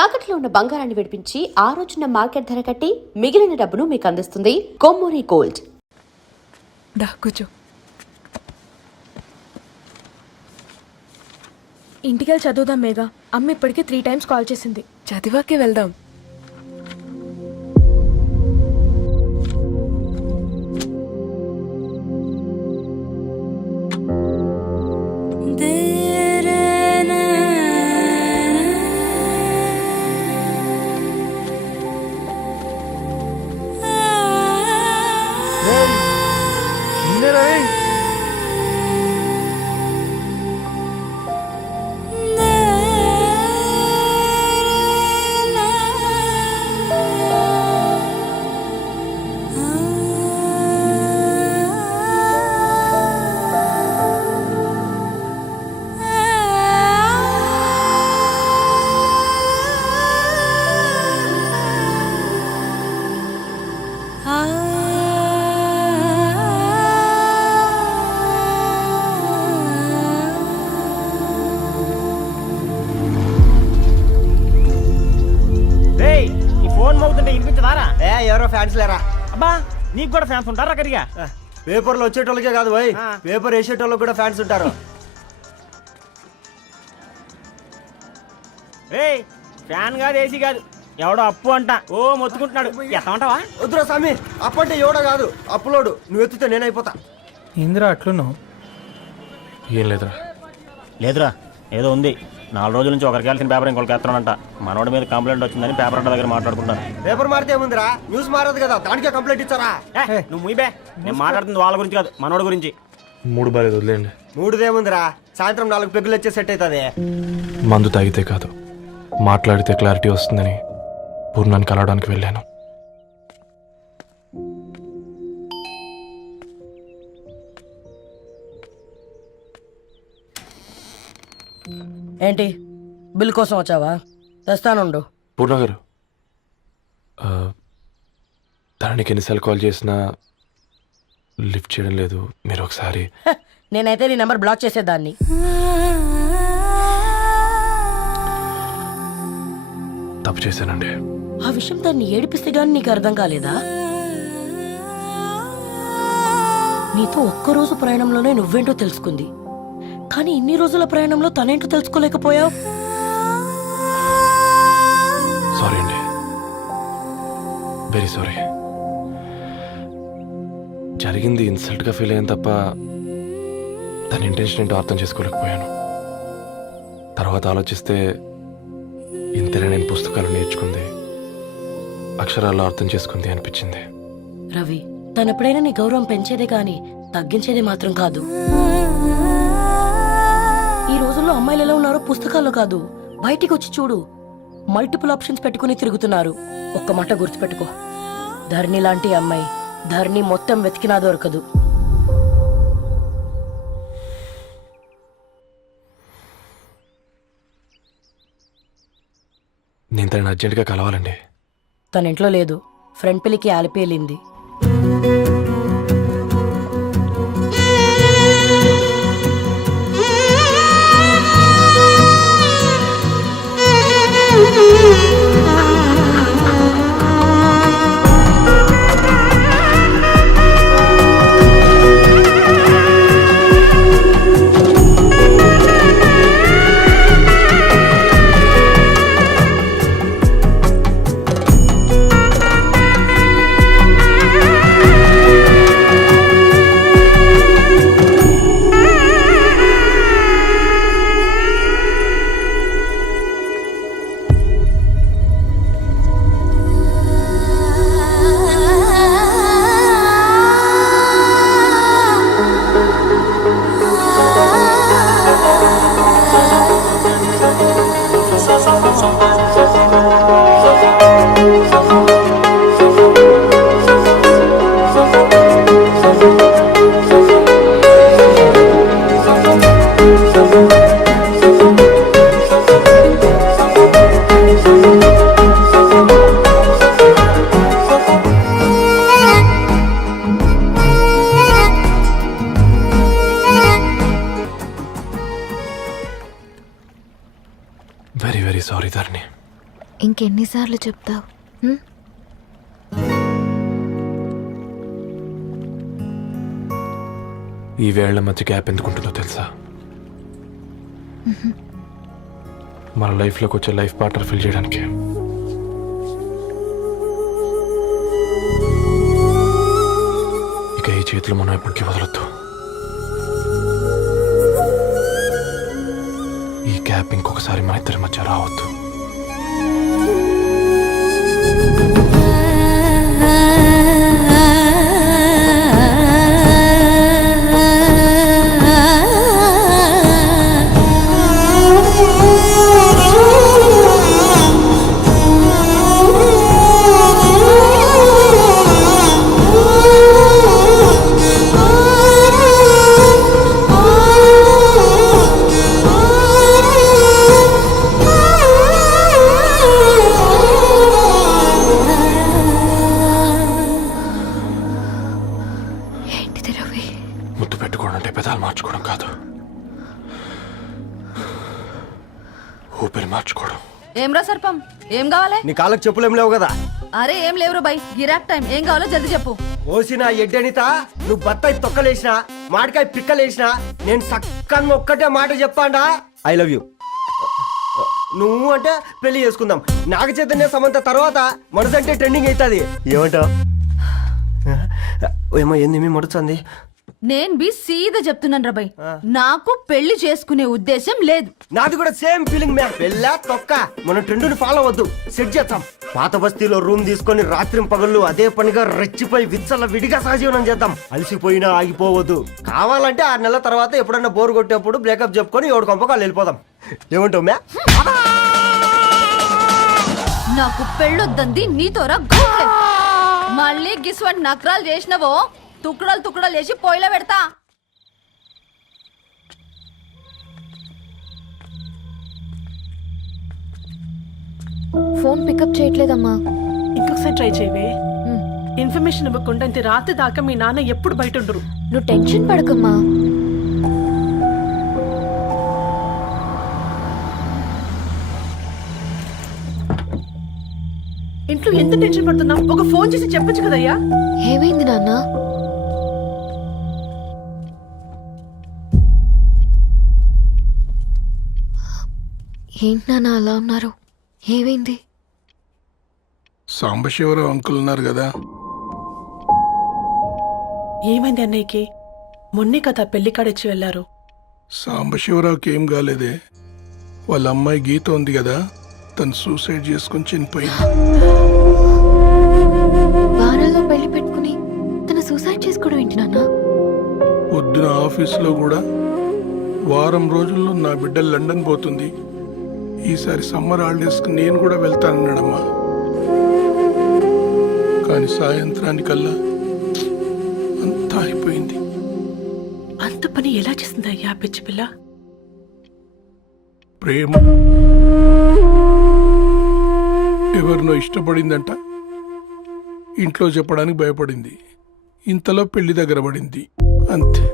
తాకట్లో ఉన్న బంగారాన్ని విడిపించి ఆ రోజున మార్కెట్ ధర కట్టి మిగిలిన డబ్బును మీకు అందిస్తుంది కొమ్మూరి గోల్డ్. కూర్చో. ఇంటికెళ్ళి చదువుదాం మేఘా. అమ్మ ఇప్పటికే 3 times కాల్ చేసింది. చదివాకే వెళ్దాం. ఎవరో ఫ్యాన్స్ లేరా? అబ్బా నీకు కూడా ఫ్యాన్స్ ఉంటారా? కరిగా పేపర్లో వచ్చేటోళ్ళకే కాదు పోయి పేపర్ వేసేటోళ్ళకి కూడా ఫ్యాన్స్ ఉంటారు. ఫ్యాన్ కాదు, ఏసీ కాదు, ఎవడో అప్పు అంట ఓ మొత్తుకుంటున్నాడు. ఎత్తమంటావా? వద్దురా స్వామి, అప్పు అంటే ఎవడో కాదు, అప్పులోడు. నువ్వు ఎత్తుతే నేనైపోతా. ఇందిరా అట్లున్నావు? ఏం లేదురా. లేదురా, ఏదో ఉంది. 4 రోజుల నుంచి ఒకరికి వెళ్ళిన పేపర్ ఇంకొకరికి ఎత్తానంట. మనోడి మీద కంప్లైంట్ వచ్చిందని పేపర్ అంట దగ్గర మాట్లాడుకుంటాను. పేపర్ మారితే ఏముందిరా, న్యూస్ మారదు కదా, దానికే కంప్లైంట్ ఇచ్చారా? నువ్వు ముయ్యబే, నేను మాట్లాడుతుంది వాళ్ళ గురించి కాదు, మనోడి గురించి. 3 బాలేదు, వదిలేండి. 3దేముందిరా, సాయంత్రం 4 పెగ్గులు వచ్చే సెట్ అవుతుంది. మందు తాగితే కాదు, మాట్లాడితే క్లారిటీ వస్తుందని పూర్ణాన్ని కలవడానికి వెళ్ళాను. ఏంటి, బిల్ కోసం వచ్చావా? తెస్తానుండు. పూర్ణ గారు, తనకి ఎన్నిసార్లు కాల్ చేసినా లిఫ్ట్ చేయడం లేదు. మీరు ఒకసారి. నేనైతే నీ నెంబర్ బ్లాక్ చేసేదాన్ని. తప్పు చేశానండి. ఆ విషయం దాన్ని ఏడిపిస్తే గానీ నీకు అర్థం కాలేదా? నీతో ఒక్కరోజు ప్రయాణంలోనే నువ్వేంటో తెలుసుకుంది, కానీ ఇన్ని రోజుల ప్రయాణంలో తనేంటో తెలుసుకోలేకపోయావు. సారీ అండి, వెరీ సారీ. జరిగింది ఇన్సల్ట్గా ఫీల్ అయ్యాను తప్ప తన ఇంటెన్షన్ ఏంటో అర్థం చేసుకోలేకపోయాను. తర్వాత ఆలోచిస్తే ఇంతనే నేను పుస్తకాలు నేర్చుకుంది, అక్షరాల్లో అర్థం చేసుకుంది అనిపించింది. రవి, తను ఎప్పుడైనా నీ గౌరవం పెంచేదే కానీ తగ్గించేదే మాత్రం కాదు. ఈ రోజుల్లో అమ్మాయిలు ఎలా ఉన్నారో పుస్తకాల్లో కాదు, బయటికి వచ్చి చూడు. మల్టిపుల్ ఆప్షన్స్ పెట్టుకుని తిరుగుతున్నారు. ఒక్క మాట గుర్తుపెట్టుకో, ధరణి లాంటి అమ్మాయి ధరణి మొత్తం వెతికినా దొరకదు. నేను తనని అర్జెంట్గా కలవాలండి. తన ఇంట్లో లేదు, ఫ్రెండ్ పెళ్లికి ఆలిపేలింది. ఇంకెన్నిసార్లు చెప్తావు హ్మ్? ఈ వేళ్ల మధ్య గ్యాప్ ఎందుకుంటుందో తెలుసా? మన లైఫ్లోకి వచ్చే లైఫ్ పార్ట్నర్ ఫిల్ చేయడానికి. ఇక ఈ చేతులు మనం ఎప్పటికీ వదలొద్దు. ఈ గ్యాప్ ఇంకొకసారి మన ఇద్దరి మధ్య రావద్దు. ఏంటిది రవి? ముద్దు పెట్టుకోవడం అంటే పెదాలు మార్చుకోవడం కాదు, ఊపిరి మార్చుకోవడం. ఏమ్రా సర్పం, ఏం కావాలి? నీ కాళ్ళకి చెప్పులేం లేవు కదా. అరే ఏం లేవురా బై, గిరాక్ టైం. ఏం కావాలో జల్దీ చెప్పు. ఓసిన ఎడ్డనిత, నువ్వు బత్తాయి తొక్కలేసినా మాడికాయ పిక్కలేసినా నేను సక్కంగా ఒక్కటే మాట చెప్పాండా, ఐ లవ్ యూ. నువ్వు అంటే పెళ్లి చేసుకుందాం. నాగ చైతన్య సమంత తర్వాత మనసంటే ట్రెండింగ్ అవుతుంది. ఏమంటావు? ఏమో ఏంది మీ మడుతుంది? నేను బి సీదా చెప్తున్నాను రా బై, నాకు పెళ్లి చేసుకునే ఉద్దేశం లేదు. నాది కూడా సేమ్ ఫీలింగ్ మ్యామ్. పెళ్ళా తొక్క, మనం ట్రెండ్ని ఫాలో అవ్వద్దు, సెట్ చేద్దాం. పాత బస్తీలో రూమ్ తీసుకొని రాత్రి పగళ్ళు అదే పనిగా రెచ్చిపోయి విచ్చల విడిగా సహజీవనం చేద్దాం. అలసిపోయినా ఆగిపోవద్దు. కావాలంటే 6 నెలల తర్వాత ఎప్పుడన్నా బోర్ కొట్టేప్పుడు బ్రేకప్ చెప్పుకొని ఎవడు కొంపకాలు వెళ్ళిపోదాం. ఏమంటావు మ్యా? నాకు పెళ్ళొద్దంది నీతోరా గోలే. మళ్ళీ గిస్వంటి నకరాలు చేసినవో తుక్కడలు తుక్కడలు చేసి పొయ్యిలో పెడతా. ఫోన్ పికప్ చేయట్లేదమ్మా. ఇంకొకసారి ట్రై చేయవే. ఇన్ఫర్మేషన్ ఇవ్వకుండా ఇంత రాత్రి దాకా మీ నాన్న ఎప్పుడు బయట ఉండరు. నువ్వు టెన్షన్ పడకమ్మా. ఇంట్లో ఎంత టెన్షన్ పడుతున్నావు? ఒక ఫోన్ చేసి చెప్పొచ్చు కదయ్యా. ఏమైంది నాన్న? ఏంటి నాన్న అలా ఉన్నారు? ఏమైంది? సాంబశివరావు అంకుల్ ఉన్నారు కదా, ఏమైంది అన్నయ్యకి? మొన్నే కదా పెళ్లి కాడిచ్చి వెళ్ళారు. సాంబశివరావుకి ఏం కాలేదే. వాళ్ళ అమ్మాయి గీత ఉంది కదా, తను సూసైడ్ చేసుకుని చనిపోయింది. వారాల్లో పెళ్లి పెట్టుకుని తను సూసైడ్ చేసుకోవడం ఏంటి నాన్న? పొద్దున ఆఫీసులో కూడా వారం రోజుల్లో నా బిడ్డ లండన్ పోతుంది, ఈసారి సమ్మర్ హాలిడేస్కి నేను కూడా వెళ్తానన్నాడమ్మా. కానీ సాయంత్రానికల్లా అంతా అయిపోయింది. అంత పని ఎలా చేస్తుందయ్యా పిచ్చి పిల్ల? ప్రేమ ఎవరినో ఇష్టపడిందంట, ఇంట్లో చెప్పడానికి భయపడింది. ఇంతలో పెళ్లి దగ్గర పడింది, అంతే.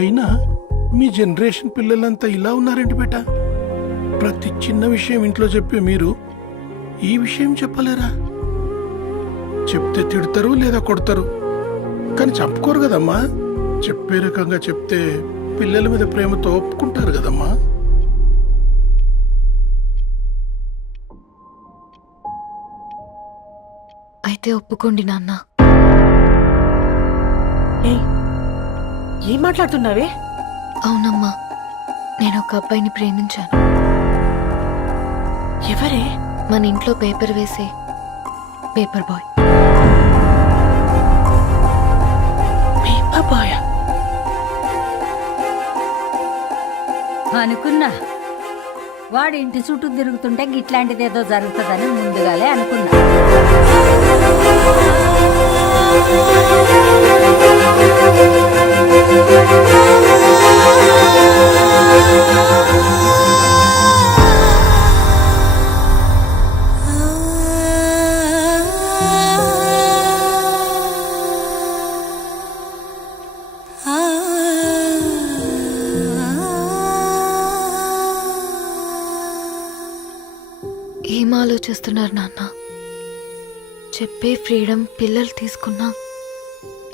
అయినా మీ జనరేషన్ పిల్లలంతా ఇలా ఉన్నారేంటి బేట? ప్రతి చిన్న విషయం ఇంట్లో చెప్పే మీరు ఈ విషయం చెప్పలేరా? చెప్తే తిడతారు లేదా కొడతారు, కానీ చెప్పుకోరు కదమ్మా. చెప్పే రకంగా చెప్తే పిల్లల మీద ప్రేమతో ఒప్పుకుంటారు కదమ్మా. అయితే ఒప్పుకోండి నాన్న. ఏం మాట్లాడుతున్నావే? అవునమ్మా, నేను ఒక అబ్బాయిని ప్రేమించాను. ఎవరే? మన ఇంట్లో పేపర్ వేసే పేపర్ బాయ్. పేపర్ బాయ్ అనుకున్నా వాడి ఇంటి చుట్టూ తిరుగుతుంటే గిట్లాంటిది ఏదో జరుగుతుందని ముందుగాలే అనుకున్నా. ఏం ఆలోచిస్తున్నారు నాన్న? చెప్పే ఫ్రీడమ్ పిల్లలు తీసుకున్నా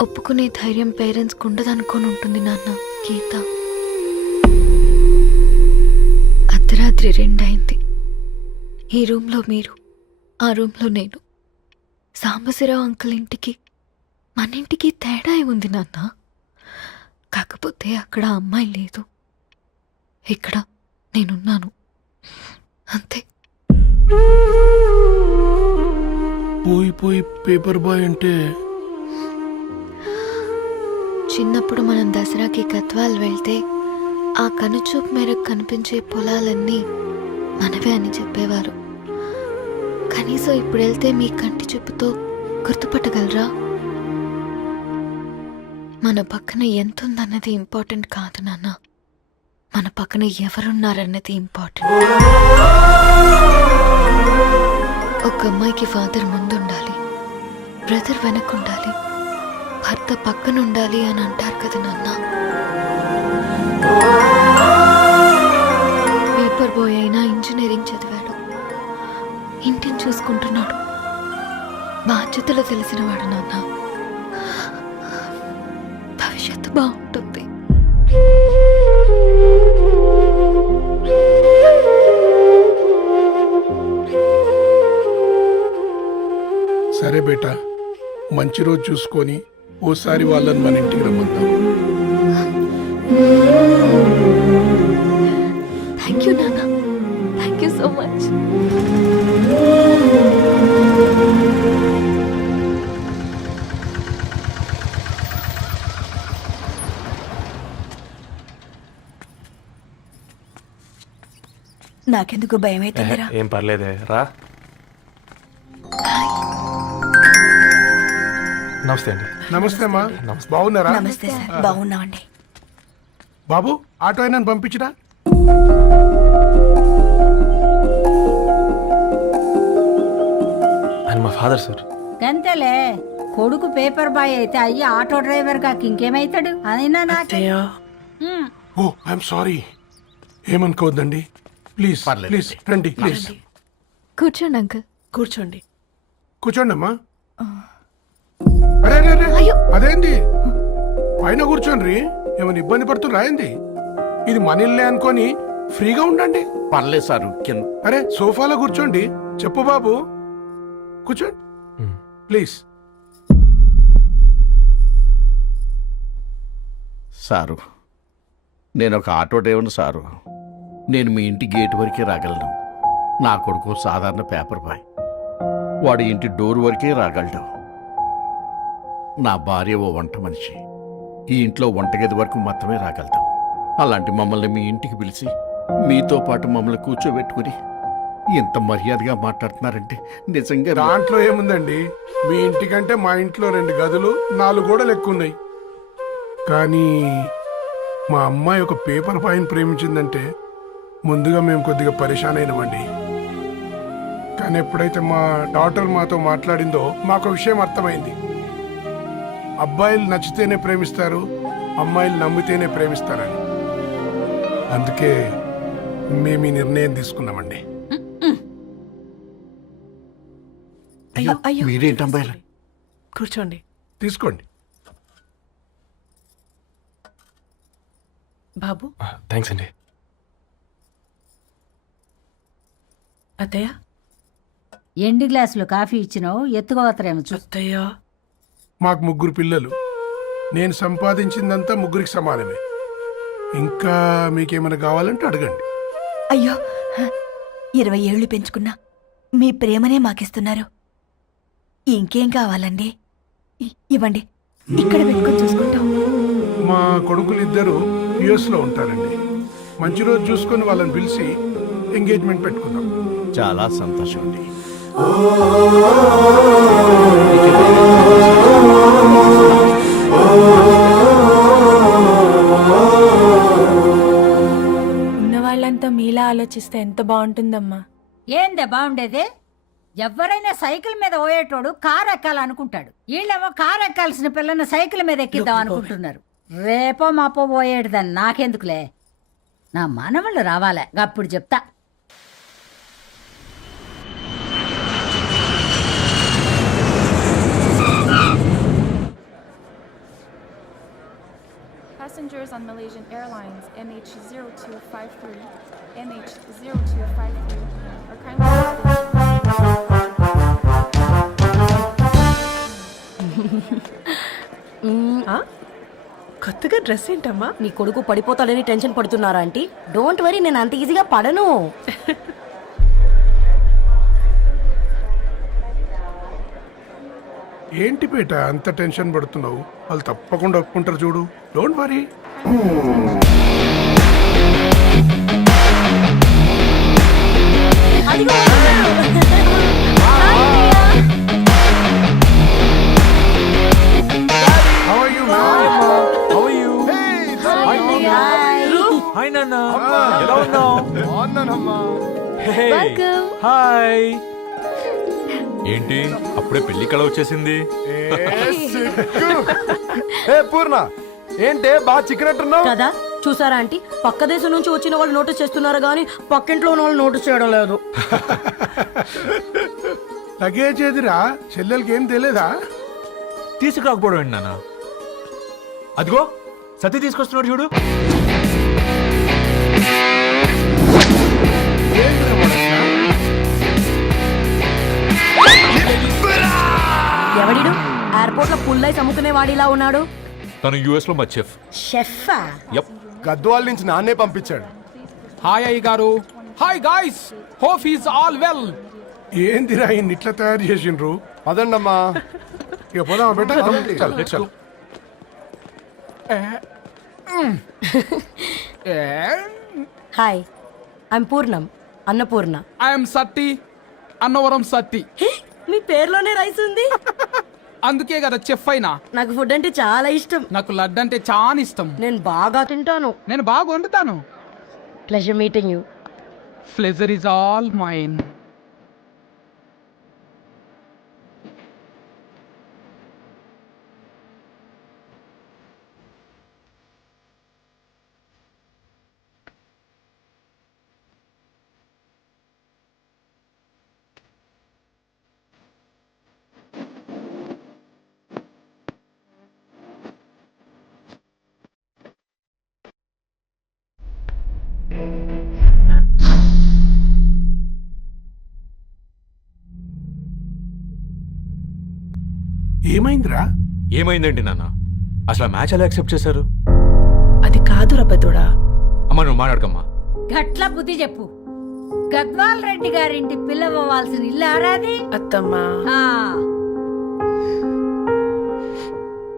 ఒప్పుకునే ధైర్యం పేరెంట్స్కి ఉండదనుకొని ఉంటుంది నాన్న. గీత అర్ధరాత్రి 2 అయింది. ఈ రూమ్లో మీరు, ఆ రూమ్లో నేను. సాంబశివరావు అంకుల్ ఇంటికి మన ఇంటికి తేడా ఉంది నాన్న. కాకపోతే అక్కడ అమ్మాయి లేదు, ఇక్కడ నేనున్నాను, అంతే. పోయి పేపర్ బాయ్ అంటే చిన్నప్పుడు మనం దసరాకి గద్వాల్ వెళ్తే ఆ కనుచూపు మేరకు కనిపించే పొలాలన్నీ మనవే అని చెప్పేవారు. కనీసం ఇప్పుడు వెళ్తే మీ కంటి చూపుతో గుర్తుపట్టగలరా? మన పక్కన ఎంతుందన్నది ఇంపార్టెంట్ కాదు నాన్న, మన పక్కన ఎవరున్నారన్నది ఇంపార్టెంట్. ఒక అమ్మాయికి ఫాదర్ ముందుండాలి, బ్రదర్ వెనకుండాలి, భర్త పక్కన ఉండాలి అని అంటారు కదా నాన్న. పేపర్ బాయ్ అయినా ఇంజనీరింగ్ చదివాడు, ఇంటిని చూసుకుంటున్నాడు, బాధ్యతలు తెలిసినవాడు నాన్న. భవిష్యత్తు బాగుంటుంది. సరే బేటా, మంచి రోజు చూసుకొని ఓసారి వాళ్ళని మన ఇంటికి రమ్మంటాం. థ్యాంక్ యూ నాన్న, థ్యాంక్ యూ సో మచ్. నాకెందుకు భయం అవుతుందిరా. ఏం పర్లేదే, రా. నమస్తే అండి. నమస్తే అమ్మా, బాగున్నారా? నమస్తే సార్, బాగున్నామండి. బాబు, ఆటో అయినా పంపించరా? ఆయన మా ఫాదర్ సార్. గంతేలే, కొడుకు పేపర్ బాయ్ అయితే అయ్యి ఆటో డ్రైవర్ కాక ఇంకేమైతాడు? అయినా నాకే ఓ ఐఎమ్ సారీ, ఏమనుకోవద్దండి. ప్లీజ్ ప్లీజ్ రండి, ప్లీజ్ కూర్చోండి అంకుల్. కూర్చోండి. కూర్చోండి అమ్మా. అరే అరే అరే, అదేంది పైన కూర్చోండి, ఏమైనా ఇబ్బంది పడుతున్నా ఏంది? ఇది మన ఇల్లే అనుకొని ఫ్రీగా ఉండండి. పర్లేదు సారు. అరే సోఫాలో కూర్చోండి. చెప్పు బాబు, కూర్చోండి ప్లీజ్. సారు, నేను ఒక ఆటో డ్రైవర్ని సారు. నేను మీ ఇంటి గేట్ వరకే రాగలను. నా కొడుకు సాధారణ పేపర్ బాయ్, వాడి ఇంటి డోర్ వరకే రాగలడు. నా భార్య ఓ వంట మనిషి, ఈ ఇంట్లో వంటగది వరకు మాత్రమే రాగలుగుతాం. అలాంటి మమ్మల్ని మీ ఇంటికి పిలిచి మీతో పాటు మమ్మల్ని కూర్చోబెట్టుకుని ఎంత మర్యాదగా మాట్లాడుతున్నారంటే నిజంగా దాంట్లో ఏముందండి, మీ ఇంటికంటే మా ఇంట్లో 2 గదులు 4 గోడలు ఎక్కువ ఉన్నాయి. కానీ మా అమ్మాయి ఒక పేపర్ బాయ్ని ప్రేమించిందంటే ముందుగా మేము కొద్దిగా పరేషాన్ అయినామండి. కానీ ఎప్పుడైతే మా డాటర్ మాతో మాట్లాడిందో మాకు విషయం అర్థమైంది. అబ్బాయిలు నచ్చితేనే ప్రేమిస్తారు, అమ్మాయిలు నమ్మితేనే ప్రేమిస్తారని. అందుకే మేము ఈ నిర్ణయం తీసుకున్నామండి. అయ్యో మీరేంటి అమ్మాయిలు? కూర్చోండి. తీసుకోండి. బాబు. థ్యాంక్స్ అండి. అత్తయ్య. ఎండి గ్లాసులో కాఫీ ఇచ్చినావు, ఎత్తుకోవతరేమో చూ. అత్తయ్య. మాకు 3 పిల్లలు, నేను సంపాదించిందంతా 3కి సమానమే. ఇంకా మీకేమైనా కావాలంటే అడగండి. అయ్యో 20 ఏళ్ళు పెంచుకున్నా మీ ప్రేమనే మాకిస్తున్నారు. ఇంకేం కావాలండి? ఇవ్వండి, ఇక్కడ పెట్టుకొని చూసుకుంటాం. మా కొడుకులిద్దరూ యుఎస్లో ఉంటారండి. మంచి రోజు చూసుకొని వాళ్ళని పిలిచి ఎంగేజ్మెంట్ పెట్టుకుందాం. చాలా సంతోషం అండి. ఉన్న వాళ్ళంతా మీలా ఆలోచిస్తే ఎంత బాగుంటుందమ్మా. ఏందే బాగుండేది? ఎవరైనా సైకిల్ మీద పోయేటోడు కారు ఎక్కాలనుకుంటాడు, వీళ్ళేమో కారు ఎక్కాల్సిన పిల్లని సైకిల్ మీద ఎక్కిద్దాం అనుకుంటున్నారు. రేపో మాపో పోయేటిదని నాకెందుకులే, నా మనవళ్ళు రావాలే, అప్పుడు చెప్తా. on Malaysian Airlines MH0253, MH0253 are kindly... కొత్తగా డ్రెస్ ఏంటమ్మా? నీ కొడుకు పడిపోతాడని టెన్షన్ పడుతున్నారా ఆంటీ? డోంట్ వరీ, నేను అంత ఈజీగా పడను. ఏంటి పేట అంత టెన్షన్ పడుతున్నావు? వాళ్ళు తప్పకుండా ఒప్పుకుంటారు చూడు. Don't worry. హాయ్ నాన్న, ఎలా ఉన్నావు? హాయ్. ఏంటి అప్పుడే పెళ్లి కళ వచ్చేసింది? పూర్ణ ఏంటే బాగా చిక్కినట్టున్నావు కదా, చూసారా ఆంటీ? పక్క దేశం నుంచి వచ్చిన వాళ్ళు నోటీస్ చేస్తున్నారు కానీ పక్కింట్లో ఉన్న వాళ్ళు నోటీస్ చేయడం లేదు. లగేజ్ ఏదిరా? చెల్లెలకి ఏం తెలియదా? తీసుకురాకపోవడం ఏంటి నాన్న? అదిగో సతీ తీసుకొస్తున్నాడు చూడు. ఎవడిడు ఎయిర్పోర్ట్ లో ఫుల్ ఐస్ అమ్ముకునే వాడిలా ఉన్నాడు? తను యుఎస్ లో మా చెఫ్. షెఫా? యప్. గద్వాల నుంచి నాన్నే పంపించాడు. హాయ్ అయ్య గారు. Hi guys, hope is all well. ఏందిరా ఇన్ని ఇట్లా తయారు చేసిండ్రు? పదండమ్మా. ఇక పోదామా బెట్ట? Hi, I'm Purnam, Annapurna. I'm Satti, Annavaram Satti. మీ పేర్లోనే రైస్ ఉంది. అందుకే కదా చెఫ్ అయినా. నాకు ఫుడ్ అంటే చాలా ఇష్టం. నాకు లడ్డు అంటే చాలా ఇష్టం. నేను బాగా తింటాను. నేను బాగా వండుతాను. Pleasure meeting you. Pleasure is all mine. ఏమైందిరా? ఏమైందండి నాన్న? అసలు ఆ మ్యాచ్ ఎలా యాక్సెప్ట్ చేశారు? అది కాదు రబ్బతుడా. అమ్మ నువ్వు మాట్లాడకమ్మా. గట్ల బుద్ధి చెప్పు. గద్వాల్ రెడ్డి గారింటి పిల్లవ్వాల్సిన ఇల్లు ఆరాది. అత్తమ్మా,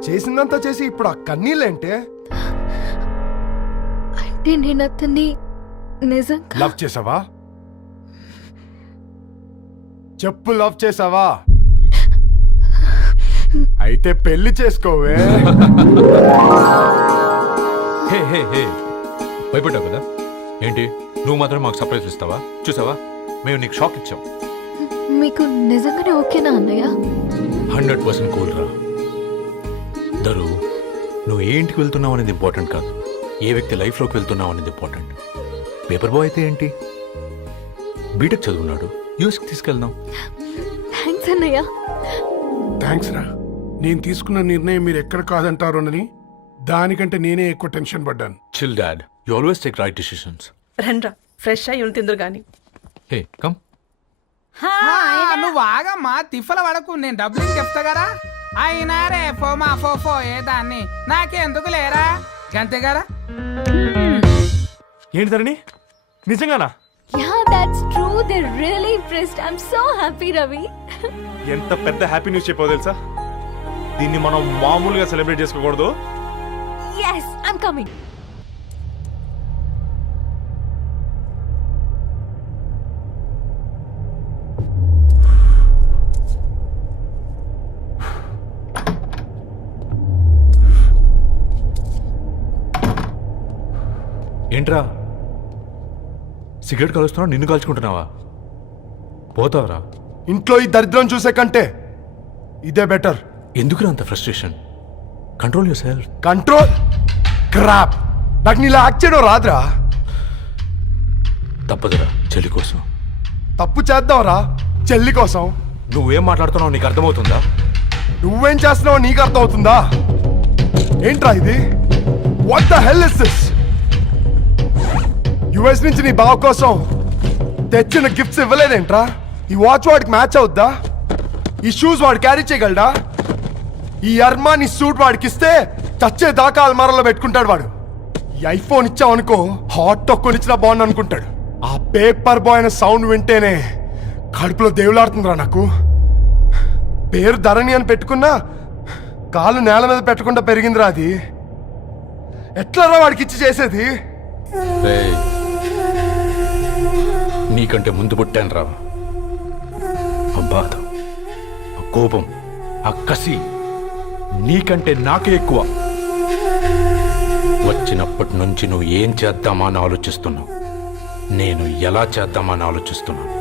చేసిందంతా చేసి ఇప్పుడు ఆ కన్నీళ్ళేంటే? అంటే నేను అతన్ని నిజంగా లవ్ చేసావా? చెప్పు, లవ్ చేసావా? అయితే పెళ్లి చేసుకోవే. హే హే హే, భయపడ్డావు కదా? ఏంటి నువ్వు మాత్రం మాకు సర్ప్రైజ్ ఇస్తావా? చూసావా, మేము నీకు షాక్ ఇచ్చాం. మీకు నిజంగానే ఓకేనా అన్నయ్య? 100% కూల్ రా. దరు, నువ్వు ఏ ఇంటికి వెళ్తున్నావు అనేది ఇంపార్టెంట్ కాదు, ఏ వ్యక్తి లైఫ్లోకి వెళ్తున్నావు అనేది ఇంపార్టెంట్. పేపర్ బాయ్ అయితే ఏంటి, బీటెక్ చదువున్నాడు, యూఎస్కి తీసుకెళ్దాం. థ్యాంక్స్ అన్నయ్య. థ్యాంక్స్ రా. నేను తీసుకున్న నిర్ణయం మీరు ఎక్కడ కాదంటారోనని దానికంటే నేనే ఎక్కువ టెన్షన్ పడ్డాను. Chill dad, you always take right decisions. రండ్రా, ఫ్రెష్ అయ్యి ఉండి తిందురు గాని. Hey come. నువ్వు ఆగమ్మా, తిఫల పడకు. నేను డబ్బులు చెప్తా కదా. అయినా రే ఫో ఏ దాన్ని నాకెందుకు లేరా గంతే కదా. ఏంటి ధరణి, నిజంగానా? Yeah, that's true. They're really impressed. I'm so happy, Ravi. ఎంత పెద్ద హ్యాపీ న్యూస్ చెప్పావు తెలుసా? దీన్ని మనం మామూలుగా సెలబ్రేట్ చేసుకోకూడదు. Yes, I'm coming. ఏంట్రా సిగరెట్ కాలుస్తున్నావు, నిన్ను కాల్చుకుంటున్నావా? పోతావరా? ఇంట్లో ఈ దరిద్రం చూసే కంటే ఇదే బెటర్. ఎందుకు అంత frustration? Control your self. Control crap. నాకు నీలా యాక్ట్ చేయడం రాదురా. తప్పదురా, చెల్లి కోసం. తప్పు చేద్దాంరా చెల్లి కోసం. నువ్వేం మాట్లాడుతున్నావు నీకు అర్థమవుతుందా? నువ్వేం చేస్తున్నావో నీకు అర్థమవుతుందా? ఏంట్రా ఇది? What the hell is this? US నుంచి నీ బావ కోసం తెచ్చిన గిఫ్ట్స్ ఇవ్వలేదేంట్రా? ఈ వాచ్ వాడికి మ్యాచ్ అవుద్దా? ఈ షూస్ వాడు క్యారీ చేయగలడా? ఈ అర్మాని సూట్ వాడికి ఇస్తే చచ్చే దాకా అల్మారాలో పెట్టుకుంటాడు వాడు. ఈ ఐఫోన్ ఇచ్చావనుకో హాట్ టొక్కుని ఇచ్చినా బాగుంది అనుకుంటాడు. ఆ పేపర్ బాయ్ అనే సౌండ్ వింటేనే కడుపులో దేవులాడుతుందిరా నాకు. పేరు ధరణి అని పెట్టుకున్నా కాలు నేల మీద పెట్టకుండా పెరిగిందిరా అది. ఎట్లరా వాడికి ఇచ్చి చేసేది? రేయ్, నీకంటే ముందు పుట్టాను రా. ఆ బాధ, ఆ కోపం, ఆ కసి నీకంటే నాకే ఎక్కువ. వచ్చినప్పటి నుంచి నువ్వు ఏం చేద్దామా అని ఆలోచిస్తున్నావు, నేను ఎలా చేద్దామా అని ఆలోచిస్తున్నాను.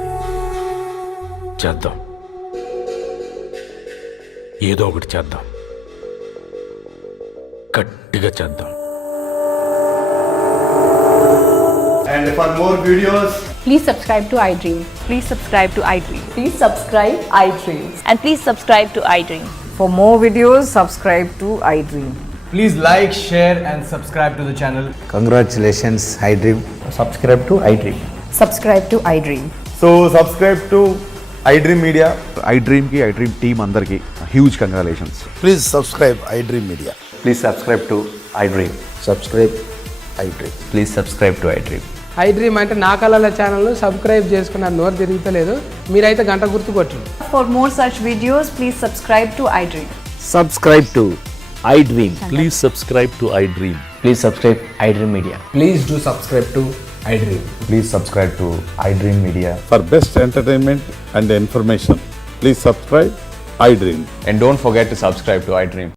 చేద్దాం, ఏదో ఒకటి చేద్దాం, గట్టిగా చేద్దాం. And for more videos, Please subscribe to iDream. Please subscribe to iDream. Please subscribe iDream. And please subscribe to iDream. For more videos, subscribe to iDream. please like, share and subscribe to the channel. Congratulations iDream. Subscribe to iDream. Subscribe to iDream. So subscribe to iDream Media. iDream కి iDream team అందరికి huge congratulations. Please subscribe iDream Media. Please subscribe to iDream. Subscribe iDream. Please subscribe to iDream. iDream అంటే నా కళల channel subscribe చేసుకున్న నోరు తిరుగుతలేదు. మీరైతే గంట గుర్తు కొట్టండి. For more such videos, please subscribe to iDream. Subscribe to iDream. Please subscribe to iDream. Please subscribe iDream Media. Please do subscribe to iDream. Please subscribe to iDream Media. For best entertainment and information, please subscribe iDream. And don't forget to subscribe to iDream.